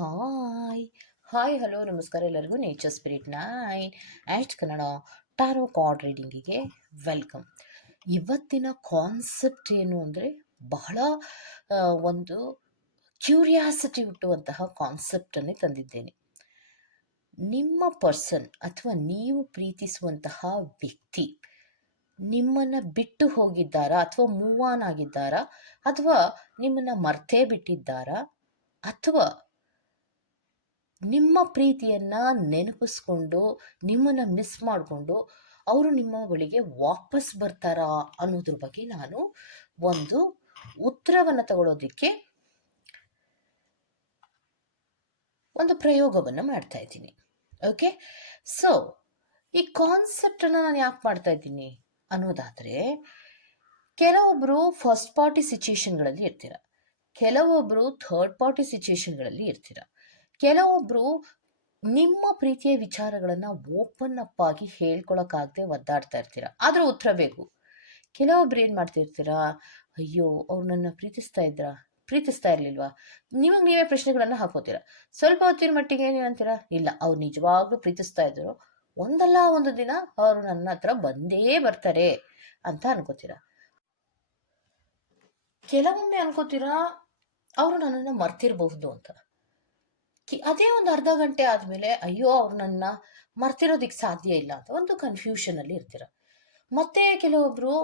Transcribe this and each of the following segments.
Hi. Hi, hello, ನಮಸ್ಕಾರ ಎಲ್ಲರಿಗೂ nature spirit nine ಆ್ಯಸ್ಟ್ ಕನ್ನಡ ಟಾರೋ ಕಾರ್ಡ್ ರೀಡಿಂಗಿಗೆ ವೆಲ್ಕಮ್ ಇವತ್ತಿನ ಕಾನ್ಸೆಪ್ಟ್ ಏನು ಅಂದರೆ ಬಹಳ ಒಂದು ಕ್ಯೂರಿಯಾಸಿಟಿ ಹುಟ್ಟುವಂತಹ ಕಾನ್ಸೆಪ್ಟನ್ನೇ ತಂದಿದ್ದೇನೆ. ನಿಮ್ಮ ಪರ್ಸನ್ ಅಥವಾ ನೀವು ಪ್ರೀತಿಸುವಂತಹ ವ್ಯಕ್ತಿ ನಿಮ್ಮನ್ನು ಬಿಟ್ಟು ಹೋಗಿದ್ದಾರಾ ಅಥವಾ ಮೂವ್ ಆನ್ ಆಗಿದ್ದಾರಾ ಅಥವಾ ನಿಮ್ಮನ್ನು ಮರ್ತೇ ಬಿಟ್ಟಿದ್ದಾರಾ ಅಥವಾ ನಿಮ್ಮ ಪ್ರೀತಿಯನ್ನ ನೆನಪಿಸ್ಕೊಂಡು, ನಿಮ್ಮನ್ನ ಮಿಸ್ ಮಾಡಿಕೊಂಡು ಅವರು ನಿಮ್ಮ ಬಳಿಗೆ ವಾಪಸ್ ಬರ್ತಾರಾ ಅನ್ನೋದ್ರ ಬಗ್ಗೆ ನಾನು ಒಂದು ಉತ್ತರವನ್ನು ತಗೊಳ್ಳೋದಕ್ಕೆ ಒಂದು ಪ್ರಯೋಗವನ್ನು ಮಾಡ್ತಾ ಇದ್ದೀನಿ. ಓಕೆ ಸೊ ಈ ಕಾನ್ಸೆಪ್ಟನ್ನು ನಾನು ಯಾಕೆ ಮಾಡ್ತಾ ಇದ್ದೀನಿ ಅನ್ನೋದಾದರೆ ಕೆಲವೊಬ್ಬರು ಫಸ್ಟ್ ಪಾರ್ಟಿ ಸಿಚುಯೇಷನ್ಗಳಲ್ಲಿ ಇರ್ತೀರ. ಕೆಲವೊಬ್ಬರು ಥರ್ಡ್ ಪಾರ್ಟಿ ಸಿಚುಯೇಷನ್ಗಳಲ್ಲಿ ಇರ್ತೀರ. ಕೆಲವೊಬ್ಬರು ನಿಮ್ಮ ಪ್ರೀತಿಯ ವಿಚಾರಗಳನ್ನು ಓಪನ್ ಅಪ್ ಆಗಿ ಹೇಳ್ಕೊಳಕ್ಕಾಗದೆ ಒದ್ದಾಡ್ತಾ ಇರ್ತೀರ. ಆದರೂ ಉತ್ತರ ಬೇಕು. ಕೆಲವೊಬ್ರು ಏನು ಮಾಡ್ತಿರ್ತೀರಾ, ಅಯ್ಯೋ, ಅವ್ರು ನನ್ನ ಪ್ರೀತಿಸ್ತಾ ಇದ್ರಾ, ಪ್ರೀತಿಸ್ತಾ ಇರ್ಲಿಲ್ವಾ? ನಿಮಗೆ ನೀವೇ ಪ್ರಶ್ನೆಗಳನ್ನು ಹಾಕೋತೀರ. ಸ್ವಲ್ಪ ಹೊತ್ತಿನ ಮಟ್ಟಿಗೆ ಏನಂತೀರಾ ಇಲ್ಲ, ಅವ್ರು ನಿಜವಾಗ್ಲೂ ಪ್ರೀತಿಸ್ತಾ ಇದ್ರು. ಒಂದಲ್ಲ ಒಂದು ದಿನ ಅವರು ನನ್ನ ಹತ್ರ ಬಂದೇ ಬರ್ತಾರೆ ಅಂತ ಅನ್ಕೋತೀರ. ಕೆಲವೊಮ್ಮೆ ಅನ್ಕೋತೀರಾ, ಅವರು ನನ್ನನ್ನು ಮರ್ತಿರಬಹುದು ಅಂತ. ಅದೇ ಒಂದು ಅರ್ಧ ಗಂಟೆ ಆದಮೇಲೆ, ಅಯ್ಯೋ ಅವ್ರು ನನ್ನ ಮರ್ತಿರೋದಕ್ಕೆ ಸಾಧ್ಯ ಇಲ್ಲ ಅಂತ ಒಂದು ಕನ್ಫ್ಯೂಷನಲ್ಲಿ ಇರ್ತೀರ. ಮತ್ತೆ ಕೆಲವೊಬ್ರು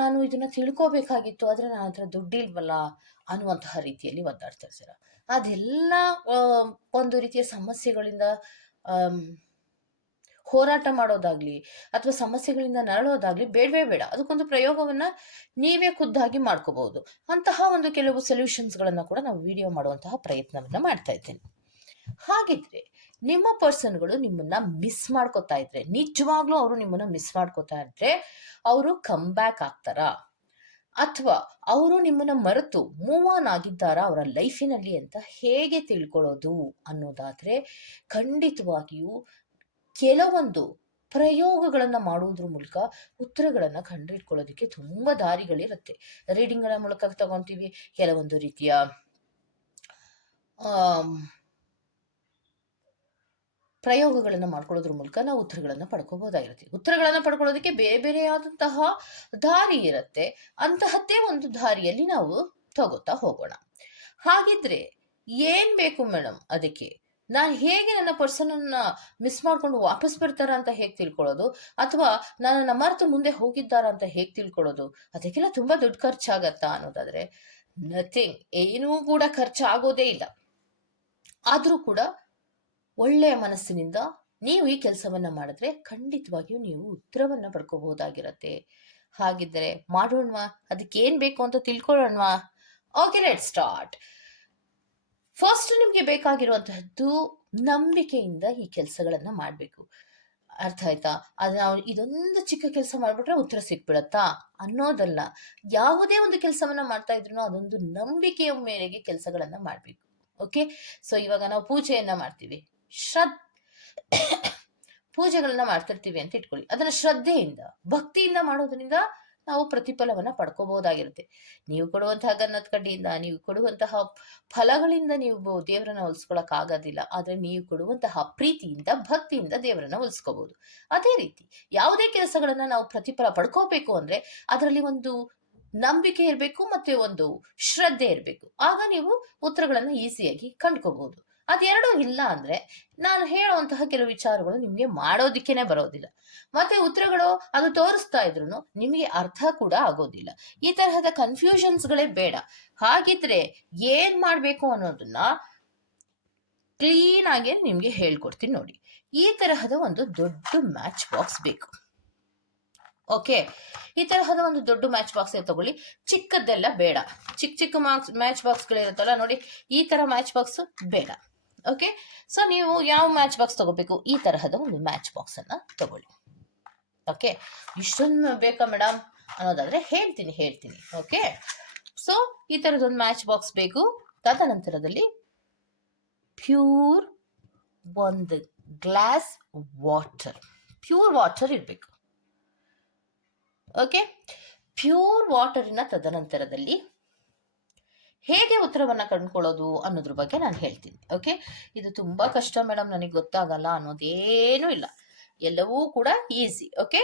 ನಾನು ಇದನ್ನ ತಿಳ್ಕೋಬೇಕಾಗಿತ್ತು, ಆದರೆ ನಾನು ಹತ್ರ ದುಡ್ಡಿಲ್ವಲ್ಲ ಅನ್ನುವಂತಹ ರೀತಿಯಲ್ಲಿ ಒದ್ದಾಡ್ತಾ ಇರ್ತೀರ. ಅದೆಲ್ಲ ಒಂದು ರೀತಿಯ ಸಮಸ್ಯೆಗಳಿಂದ ಹೋರಾಟ ಮಾಡೋದಾಗ್ಲಿ, ಅಥವಾ ಸಮಸ್ಯೆಗಳಿಂದ ನರಳೋದಾಗ್ಲಿ ಬೇಡವೇ ಬೇಡ. ಅದಕ್ಕೊಂದು ಪ್ರಯೋಗವನ್ನ ನೀವೇ ಖುದ್ದಾಗಿ ಮಾಡ್ಕೋಬಹುದು. ಅಂತಹ ಒಂದು ಕೆಲವು ಸೊಲ್ಯೂಷನ್ಸ್ಗಳನ್ನು ಕೂಡ ನಾವು ವಿಡಿಯೋ ಮಾಡುವಂತಹ ಪ್ರಯತ್ನವನ್ನ ಮಾಡ್ತಾ ಇದ್ದೇನೆ. ಹಾಗಿದ್ರೆ ನಿಮ್ಮ ಪರ್ಸನ್ಗಳು ನಿಮ್ಮನ್ನ ಮಿಸ್ ಮಾಡ್ಕೋತಾ ಇದ್ರೆ ನಿಜವಾಗ್ಲೂ ಅವರು ನಿಮ್ಮನ್ನ ಮಿಸ್ ಮಾಡ್ಕೋತಾ ಇದ್ರೆ ಅವರು ಕಮ್ ಬ್ಯಾಕ್ ಆಗ್ತಾರಾ? ಅಥವಾ ಅವರು ನಿಮ್ಮನ್ನ ಮರೆತು ಮೂವ್ ಆನ್ ಆಗಿದ್ದಾರಾ ಅವರ ಲೈಫಿನಲ್ಲಿ ಅಂತ ಹೇಗೆ ತಿಳ್ಕೊಳ್ಳೋದು ಅನ್ನೋದಾದ್ರೆ ಖಂಡಿತವಾಗಿಯೂ ಕೆಲವೊಂದು ಪ್ರಯೋಗಗಳನ್ನ ಮಾಡುವುದ್ರ ಮೂಲಕ ಉತ್ತರಗಳನ್ನ ಕಂಡುಹಿಡ್ಕೊಳ್ಳೋದಕ್ಕೆ ತುಂಬಾ ದಾರಿಗಳಿರುತ್ತೆ. ರೀಡಿಂಗ್ಗಳ ಮೂಲಕ ತಗೊಂತೀವಿ ಕೆಲವೊಂದು ರೀತಿಯ ಆಮ್, ಪ್ರಯೋಗಗಳನ್ನು ಮಾಡ್ಕೊಳ್ಳೋದ್ರ ಮೂಲಕ ನಾವು ಉತ್ತರಗಳನ್ನು ಪಡ್ಕೋಬಹುದಾಗಿರುತ್ತೆ ಉತ್ತರಗಳನ್ನು ಪಡ್ಕೊಳ್ಳೋದಕ್ಕೆ ಬೇರೆ ಬೇರೆಯಾದಂತಹ ದಾರಿ ಇರುತ್ತೆ. ಅಂತಹದ್ದೇ ಒಂದು ದಾರಿಯಲ್ಲಿ ನಾವು ತಗೋತಾ ಹೋಗೋಣ. ಹಾಗಿದ್ರೆ ಏನ್ ಬೇಕು ಮೇಡಮ್ ಅದಕ್ಕೆ? ನಾನು ಹೇಗೆ ನನ್ನ ಪರ್ಸನ್ ಅನ್ನ ಮಿಸ್ ಮಾಡ್ಕೊಂಡು ವಾಪಸ್ ಬರ್ತಾರ ಅಂತ ಹೇಗೆ ತಿಳ್ಕೊಳ್ಳೋದು? ಅಥವಾ ನಾನು ನಮ್ಮ ಅರ್ಥ ಮುಂದೆ ಹೋಗಿದ್ದಾರ ಅಂತ ಹೇಗೆ ತಿಳ್ಕೊಳ್ಳೋದು? ಅದಕ್ಕೆಲ್ಲ ತುಂಬಾ ದುಡ್ಡು ಖರ್ಚಾಗತ್ತಾ ಅನ್ನೋದಾದ್ರೆ ನಥಿಂಗ್ ಏನೂ ಕೂಡ ಖರ್ಚಾಗೋದೇ ಇಲ್ಲ. ಆದರೂ ಕೂಡ ಒಳ್ಳೆಯ ಮನಸ್ಸಿನಿಂದ ನೀವು ಈ ಕೆಲಸವನ್ನ ಮಾಡಿದ್ರೆ ಖಂಡಿತವಾಗಿಯೂ ನೀವು ಉತ್ತರವನ್ನ ಪಡ್ಕೋಬಹುದಾಗಿರತ್ತೆ. ಹಾಗಿದ್ದರೆ ಮಾಡೋಣವಾ? ಅದಕ್ಕೆ ಏನ್ ಬೇಕು ಅಂತ ತಿಳ್ಕೊಳ್ಳೋಣವಾ? ಓಕೆ ಲೆಟ್ ಸ್ಟಾರ್ಟ್ ಫಸ್ಟ್ ನಿಮಗೆ ಬೇಕಾಗಿರುವಂತಹದ್ದು ನಂಬಿಕೆಯಿಂದ ಈ ಕೆಲಸಗಳನ್ನ ಮಾಡಬೇಕು. ಅರ್ಥ ಆಯ್ತಾ? ಅದು ನಾವು ಇದೊಂದು ಚಿಕ್ಕ ಕೆಲಸ ಮಾಡಿಬಿಟ್ರೆ ಉತ್ತರ ಸಿಕ್ಬಿಡತ್ತಾ ಅನ್ನೋದಲ್ಲ. ಯಾವುದೇ ಒಂದು ಕೆಲಸವನ್ನ ಮಾಡ್ತಾ ಇದ್ರು ಅದೊಂದು ನಂಬಿಕೆಯ ಮೇರೆಗೆ ಕೆಲಸಗಳನ್ನ ಮಾಡಬೇಕು. ಓಕೆ ಸೊ ಇವಾಗ ನಾವು ಪೂಜೆಯನ್ನ ಮಾಡ್ತೀವಿ. ಶ್ರದ್ ಪೂಜೆಗಳನ್ನ ಮಾಡ್ತಿರ್ತೀವಿ ಅಂತ ಇಟ್ಕೊಳ್ಳಿ. ಅದನ್ನ ಶ್ರದ್ಧೆಯಿಂದ, ಭಕ್ತಿಯಿಂದ ಮಾಡೋದ್ರಿಂದ ನಾವು ಪ್ರತಿಫಲವನ್ನ ಪಡ್ಕೋಬಹುದಾಗಿರುತ್ತೆ. ನೀವು ಕೊಡುವಂತಹ ಗನ್ನತ್ ಕಡ್ಡಿಯಿಂದ, ನೀವು ಕೊಡುವಂತಹ ಫಲಗಳಿಂದ ನೀವು ದೇವರನ್ನ ಹೊಲಿಸ್ಕೊಳಕ್ ಆಗೋದಿಲ್ಲ. ಆದ್ರೆ ನೀವು ಕೊಡುವಂತಹ ಪ್ರೀತಿಯಿಂದ, ಭಕ್ತಿಯಿಂದ ದೇವರನ್ನ ಹೊಲಿಸ್ಕೋಬಹುದು ಅದೇ ರೀತಿ, ಯಾವುದೇ ಕೆಲಸಗಳನ್ನ ನಾವು ಪ್ರತಿಫಲ ಪಡ್ಕೋಬೇಕು ಅಂದ್ರೆ ಅದರಲ್ಲಿ ಒಂದು ನಂಬಿಕೆ ಇರಬೇಕು ಮತ್ತೆ ಒಂದು ಶ್ರದ್ಧೆ ಇರಬೇಕು. ಆಗ ನೀವು ಉತ್ತರಗಳನ್ನು ಈಸಿಯಾಗಿ ಕಂಡ್ಕೋಬಹುದು ಅದೆರಡೂ ಇಲ್ಲ ಅಂದ್ರೆ ನಾನು ಹೇಳುವಂತಹ ಕೆಲವು ವಿಚಾರಗಳು ನಿಮಗೆ ಮಾಡೋದಿಕ್ಕೇನೆ ಬರೋದಿಲ್ಲ. ಮತ್ತೆ ಉತ್ತರಗಳು ಅದು ತೋರಿಸ್ತಾ ಇದ್ರು ನಿಮಗೆ ಅರ್ಥ ಕೂಡ ಆಗೋದಿಲ್ಲ. ಈ ತರಹದ ಕನ್ಫ್ಯೂಷನ್ಸ್ಗಳೇ ಬೇಡ. ಹಾಗಿದ್ರೆ ಏನ್ ಮಾಡ್ಬೇಕು ಅನ್ನೋದನ್ನ ಕ್ಲೀನ್ ಆಗಿ ನಿಮ್ಗೆ ಹೇಳ್ಕೊಡ್ತೀನಿ ನೋಡಿ. ಈ ತರಹದ ಒಂದು ದೊಡ್ಡ ಮ್ಯಾಚ್ ಬಾಕ್ಸ್ ಬೇಕು. ಓಕೆ ಈ ತರಹದ ಒಂದು ದೊಡ್ಡ ಮ್ಯಾಚ್ ಬಾಕ್ಸ್ ತಗೊಳ್ಳಿ. ಚಿಕ್ಕದ್ದೆಲ್ಲ ಬೇಡ. ಚಿಕ್ಕ ಚಿಕ್ಕ ಮಾರ್ಕ್ಸ್ ಮ್ಯಾಚ್ ಬಾಕ್ಸ್ಗಳಿರುತ್ತಲ್ಲ ನೋಡಿ, ಈ ತರ ಮ್ಯಾಚ್ ಬಾಕ್ಸ್ ಬೇಡ. ಓಕೆ ಸೊ ನೀವು ಯಾವ ಮ್ಯಾಚ್ ಬಾಕ್ಸ್ ತಗೋಬೇಕು? ಈ ತರಹದ ಒಂದು ಮ್ಯಾಚ್ ಬಾಕ್ಸ್ ಅನ್ನ ತಗೊಳ್ಳಿ. ಓಕೆ ಇಷ್ಟೊಂದು ಬೇಕಾ ಮೇಡಮ್ ಅನ್ನೋದಾದ್ರೆ ಹೇಳ್ತೀನಿ ಹೇಳ್ತೀನಿ. ಓಕೆ ಸೊ ಈ ತರದೊಂದು ಮ್ಯಾಚ್ ಬಾಕ್ಸ್ ಬೇಕು. ತದನಂತರದಲ್ಲಿ ಪ್ಯೂರ್ ಒಂದು ಗ್ಲಾಸ್ ವಾಟರ್ ಪ್ಯೂರ್ ವಾಟರ್ ಇರಬೇಕು. ಓಕೆ ಪ್ಯೂರ್ ವಾಟರಿನ ತದನಂತರದಲ್ಲಿ ಹೇಗೆ ಉತ್ತರವನ್ನು ಕಂಡುಕೊಳ್ಳೋದು ಅನ್ನೋದ್ರ ಬಗ್ಗೆ ನಾನು ಹೇಳ್ತೀನಿ ಓಕೆ ಇದು ತುಂಬ ಕಷ್ಟ ಮೇಡಮ್ ನನಗೆ ಗೊತ್ತಾಗಲ್ಲ ಅನ್ನೋದೇನೂ ಇಲ್ಲ. ಎಲ್ಲವೂ ಕೂಡ ಈಸಿ ಓಕೆ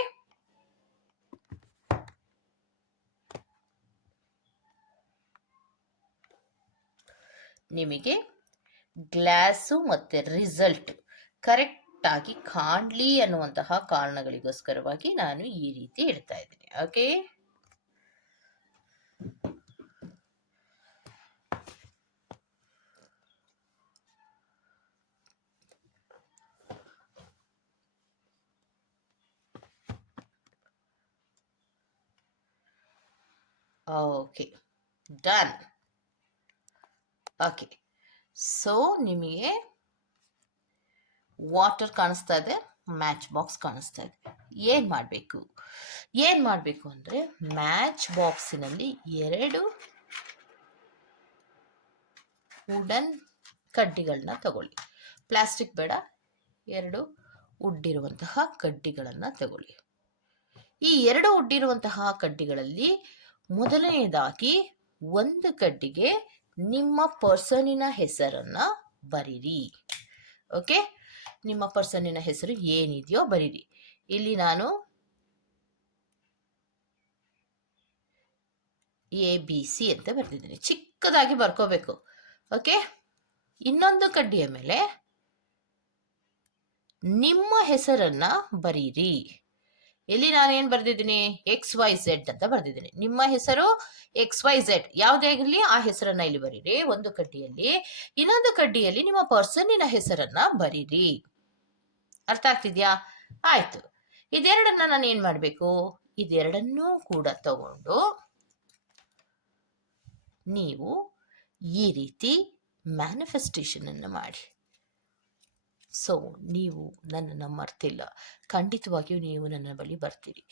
ನಿಮಗೆ ಗ್ಲಾಸು ಮತ್ತು ರಿಸಲ್ಟ್ ಕರೆಕ್ಟಾಗಿ ಕಾಣಲಿ ಅನ್ನುವಂತಹ ಕಾರಣಗಳಿಗೋಸ್ಕರವಾಗಿ ನಾನು ಈ ರೀತಿ ಇಡ್ತಾ ಇದ್ದೀನಿ okay okay done okay so ನಿಮಗೆ ವಾಟರ್ ಕಾಣಿಸ್ತಾ ಇದೆ ಮ್ಯಾಚ್ ಬಾಕ್ಸ್ ಕಾಣಿಸ್ತಾ ಇದೆ. ಏನು ಮಾಡಬೇಕು? ಏನು ಮಾಡಬೇಕು ಅಂದರೆ ಮ್ಯಾಚ್ ಬಾಕ್ಸಿನಲ್ಲಿ ಎರಡು ವುಡನ್ ಕಡ್ಡಿಗಳನ್ನ ತಗೊಳ್ಳಿ. ಪ್ಲಾಸ್ಟಿಕ್ ಬೇಡ, ಎರಡು ಉಡ್ಡಿರುವಂತಹ ಕಡ್ಡಿಗಳನ್ನು ತಗೊಳ್ಳಿ. ಈ ಎರಡು ಉಡ್ಡಿರುವಂತಹ ಕಡ್ಡಿಗಳಲ್ಲಿ ಮೊದಲನೆಯದಾಗಿ ಒಂದು ಕಡ್ಡಿಗೆ ನಿಮ್ಮ ಪರ್ಸನಿನ ಹೆಸರನ್ನ ಬರೀರಿ. ಓಕೆ ನಿಮ್ಮ ಪರ್ಸನಿನ ಹೆಸರು ಏನಿದೆಯೋ ಬರೀರಿ. ಇಲ್ಲಿ ನಾನು ಎ ಬಿ ಸಿ ಅಂತ ಬರ್ತಿದ್ದೀನಿ ಚಿಕ್ಕದಾಗಿ ಬರ್ಕೋಬೇಕು. ಓಕೆ ಇನ್ನೊಂದು ಕಡ್ಡಿಯ ಮೇಲೆ ನಿಮ್ಮ ಹೆಸರನ್ನ ಬರೀರಿ. ಇಲ್ಲಿ ನಾನು ಏನು ಬರ್ದಿದ್ದೀನಿ? ಎಕ್ಸ್ ವೈ ಝೆಡ್ ಅಂತ ಬರ್ದಿದ್ದೀನಿ. ನಿಮ್ಮ ಹೆಸರು ಎಕ್ಸ್ ವೈ ಝೆಡ್ ಯಾವುದೇ ಆಗಿರಲಿ ಆ ಹೆಸರನ್ನ ಇಲ್ಲಿ ಬರೀರಿ. ಒಂದು ಕಡ್ಡಿಯಲ್ಲಿ. ಇನ್ನೊಂದು ಕಡ್ಡಿಯಲ್ಲಿ ನಿಮ್ಮ ಪರ್ಸನ್ನಿನ ಹೆಸರನ್ನ ಬರೀರಿ. ಅರ್ಥ ಆಗ್ತಿದ್ಯಾ? ಆಯ್ತು. ಇದೆರಡನ್ನ ನಾನು ಏನ್ ಮಾಡಬೇಕು? ಇದೆರಡನ್ನೂ ಕೂಡ ತಗೊಂಡು ನೀವು ಈ ರೀತಿ ಮ್ಯಾನಿಫೆಸ್ಟೇಷನ್ ಅನ್ನು ಮಾಡಿ. ಸೊ ನೀವು ನನ್ನನ್ನು ಮರ್ತಿಲ್ಲ. ಖಂಡಿತವಾಗಿಯೂ ನೀವು ನನ್ನ ಬಳಿ ಬರ್ತೀರಿ.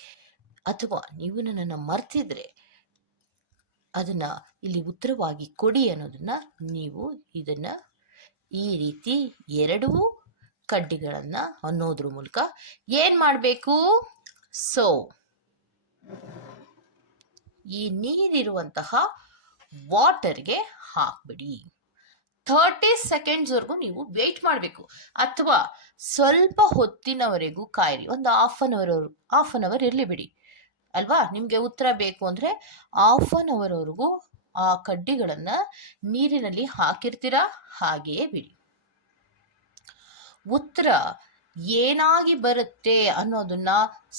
ಅಥವಾ ನೀವು ನನ್ನನ್ನು ಮರ್ತಿದ್ರೆ ಅದನ್ನ ಇಲ್ಲಿ ಉತ್ತರವಾಗಿ ಕೊಡಿ ಅನ್ನೋದನ್ನ ನೀವು ಇದನ್ನ ಈ ರೀತಿ ಎರಡೂ ಕಡ್ಡಿಗಳನ್ನ ಅನ್ನೋದ್ರ ಮೂಲಕ ಏನು ಮಾಡಬೇಕು? ಸೊ ಈ ನೀರಿರುವಂತಹ ವಾಟರ್ಗೆ ಹಾಕ್ಬಿಡಿ. ಥರ್ಟಿ ಸೆಕೆಂಡ್ಸ್ವರೆಗೂ ನೀವು ವೇಟ್ ಮಾಡಬೇಕು. ಅಥವಾ ಸ್ವಲ್ಪ ಹೊತ್ತಿನವರೆಗೂ ಕಾಯಿರಿ. ಒಂದು half an hour half an hour ಇರಲಿ ಬಿಡಿ. ಅಲ್ವಾ? ನಿಮಗೆ ಉತ್ತರ ಬೇಕು ಅಂದರೆ ಹಾಫ್ ಅನ್ ಅವರ್ವರೆಗೂ ಆ ಕಡ್ಡಿಗಳನ್ನು ನೀರಿನಲ್ಲಿ ಹಾಕಿರ್ತೀರಾ? ಹಾಗೆಯೇ ಬಿಡಿ. ಉತ್ತರ ಏನಾಗಿ ಬರುತ್ತೆ ಅನ್ನೋದನ್ನ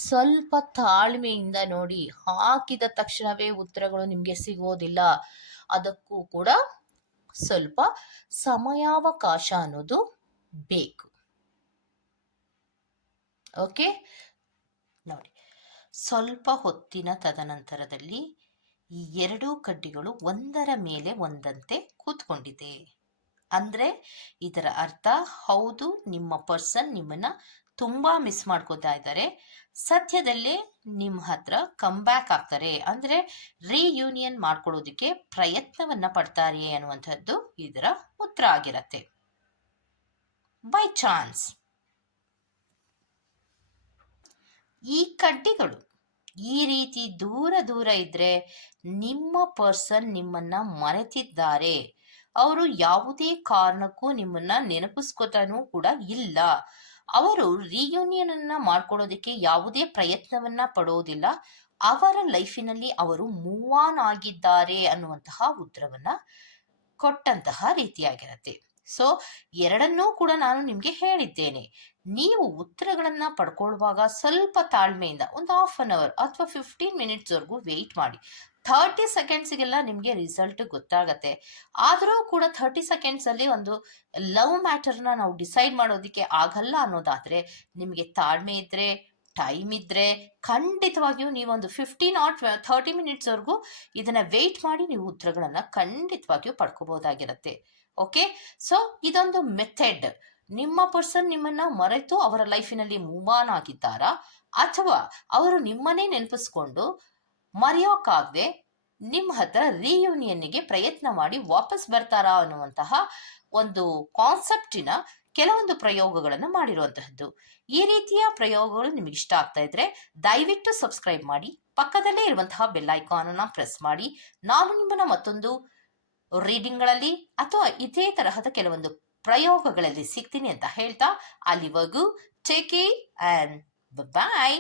ಸ್ವಲ್ಪ ತಾಳ್ಮೆಯಿಂದ ನೋಡಿ ಹಾಕಿದ ತಕ್ಷಣವೇ ಉತ್ತರಗಳು ನಿಮಗೆ ಸಿಗೋದಿಲ್ಲ. ಅದಕ್ಕೂ ಕೂಡ ಸ್ವಲ್ಪ ಸಮಯಾವಕಾಶ ಅನ್ನೋದು ಬೇಕು. ಓಕೆ ನೋಡಿ. ಸ್ವಲ್ಪ ಹೊತ್ತಿನ ತದನಂತರದಲ್ಲಿ ಈ ಎರಡೂ ಕಡ್ಡಿಗಳು ಒಂದರ ಮೇಲೆ ಒಂದಂತೆ ಕೂತ್ಕೊಂಡಿದೆ. ಅಂದ್ರೆ ಇದರ ಅರ್ಥ, ಹೌದು, ನಿಮ್ಮ ಪರ್ಸನ್ ನಿಮ್ಮನ್ನ ತುಂಬಾ ಮಿಸ್ ಮಾಡ್ಕೋತಾ ಇದ್ದಾರೆ. ಸದ್ಯದಲ್ಲೇ ನಿಮ್ಮ ಹತ್ರ ಕಮ್ ಬ್ಯಾಕ್ ಆಗ್ತಾರೆ. ಅಂದ್ರೆ ರೀಯೂನಿಯನ್ ಮಾಡ್ಕೊಳ್ಳೋದಕ್ಕೆ ಪ್ರಯತ್ನವನ್ನ ಪಡ್ತಾರೆಯೇ ಅನ್ನುವಂಥದ್ದು ಇದರ ಉತ್ತರ ಆಗಿರತ್ತೆ. ಬೈ ಚಾನ್ಸ್ ಈ ಕಡ್ಡಿಗಳು ಈ ರೀತಿ ದೂರ ದೂರ ಇದ್ರೆ ನಿಮ್ಮ ಪರ್ಸನ್ ನಿಮ್ಮನ್ನ ಮರೆತಿದ್ದಾರೆ. ಅವರು ಯಾವುದೇ ಕಾರಣಕ್ಕೂ ನಿಮ್ಮನ್ನ ನೆನಪಿಸ್ಕೋತಾನೂ ಕೂಡ ಇಲ್ಲ. ಅವರು ರಿಯೂನಿಯನ್ ಅನ್ನ ಮಾಡ್ಕೊಳ್ಳೋದಕ್ಕೆ ಯಾವುದೇ ಪ್ರಯತ್ನವನ್ನ ಪಡೋದಿಲ್ಲ. ಅವರ ಲೈಫಿನಲ್ಲಿ ಅವರು ಮೂವ್ ಆನ್ ಆಗಿದ್ದಾರೆ ಅನ್ನುವಂತಹ ಉತ್ತರವನ್ನ ಕೊಟ್ಟಂತಹ ರೀತಿಯಾಗಿರತ್ತೆ. ಸೊ ಎರಡನ್ನೂ ಕೂಡ ನಾನು ನಿಮ್ಗೆ ಹೇಳಿದ್ದೇನೆ. ನೀವು ಉತ್ತರಗಳನ್ನ ಪಡ್ಕೊಳ್ಳುವಾಗ ಸ್ವಲ್ಪ ತಾಳ್ಮೆಯಿಂದ, ಒಂದು ಹಾಫ್ ಅನ್ ಅವರ್ ಅಥವಾ ಫಿಫ್ಟೀನ್ ಮಿನಿಟ್ಸ್ವರೆಗೂ ವೆಯ್ಟ್ ಮಾಡಿ. ಥರ್ಟಿ ಸೆಕೆಂಡ್ಸಿಗೆಲ್ಲ ನಿಮಗೆ ರಿಸಲ್ಟ್ ಗೊತ್ತಾಗತ್ತೆ. ಆದರೂ ಕೂಡ ಥರ್ಟಿ ಸೆಕೆಂಡ್ಸಲ್ಲಿ ಒಂದು ಲವ್ ಮ್ಯಾಟರ್ನ ನಾವು ಡಿಸೈಡ್ ಮಾಡೋದಕ್ಕೆ ಆಗಲ್ಲ ಅನ್ನೋದಾದರೆ ನಿಮಗೆ ತಾಳ್ಮೆ ಇದ್ದರೆ ಟೈಮ್ ಇದ್ದರೆ ಖಂಡಿತವಾಗಿಯೂ ನೀವೊಂದು ಫಿಫ್ಟೀನ್ ಆರ್ ಥರ್ಟಿ ಮಿನಿಟ್ಸ್ವರೆಗೂ ಇದನ್ನು ವೆಯ್ಟ್ ಮಾಡಿ ನೀವು ಉತ್ತರಗಳನ್ನು ಖಂಡಿತವಾಗಿಯೂ ಪಡ್ಕೋಬೋದಾಗಿರುತ್ತೆ. ಓಕೆ ಸೊ ಇದೊಂದು ಮೆಥಡ್ ನಿಮ್ಮ ಪರ್ಸನ್ ನಿಮ್ಮನ್ನ ಮರೆತು ಅವರ ಲೈಫಿನಲ್ಲಿ ಮೂವ್ ಆನ್ ಆಗಿದ್ದಾರಾ? ಅಥವಾ ಅವರು ನಿಮ್ಮನ್ನೇ ನೆನಪಿಸ್ಕೊಂಡು ಮರೆಯೋಕ್ಕಾಗದೆ ನಿಮ್ಮ ಹತ್ರ ರೀಯೂನಿಯನ್ಗೆ ಪ್ರಯತ್ನ ಮಾಡಿ ವಾಪಸ್ ಬರ್ತಾರಾ ಅನ್ನುವಂತಹ ಒಂದು ಕಾನ್ಸೆಪ್ಟಿನ ಕೆಲವೊಂದು ಪ್ರಯೋಗಗಳನ್ನು ಮಾಡಿರುವಂತಹದ್ದು. ಈ ರೀತಿಯ ಪ್ರಯೋಗಗಳು ನಿಮಗೆ ಇಷ್ಟ ಆಗ್ತಾ ಇದ್ರೆ ದಯವಿಟ್ಟು ಸಬ್ಸ್ಕ್ರೈಬ್ ಮಾಡಿ, ಪಕ್ಕದಲ್ಲೇ ಇರುವಂತಹ ಬೆಲ್ ಐಕಾನ್ ಅನ್ನ ಪ್ರೆಸ್ ಮಾಡಿ. ನಾನು ನಿಮ್ಮನ್ನ ಮತ್ತೊಂದು ರೀಡಿಂಗ್ಗಳಲ್ಲಿ ಅಥವಾ ಇದೇ ತರಹದ ಕೆಲವೊಂದು ಪ್ರಯೋಗಗಳಲ್ಲಿ ಸಿಗ್ತೀನಿ ಅಂತ ಹೇಳ್ತಾ ಅಲ್ಲಿವರೆಗೂ ಟೇಕ್ ಅಂಡ್ ಬಾಯ್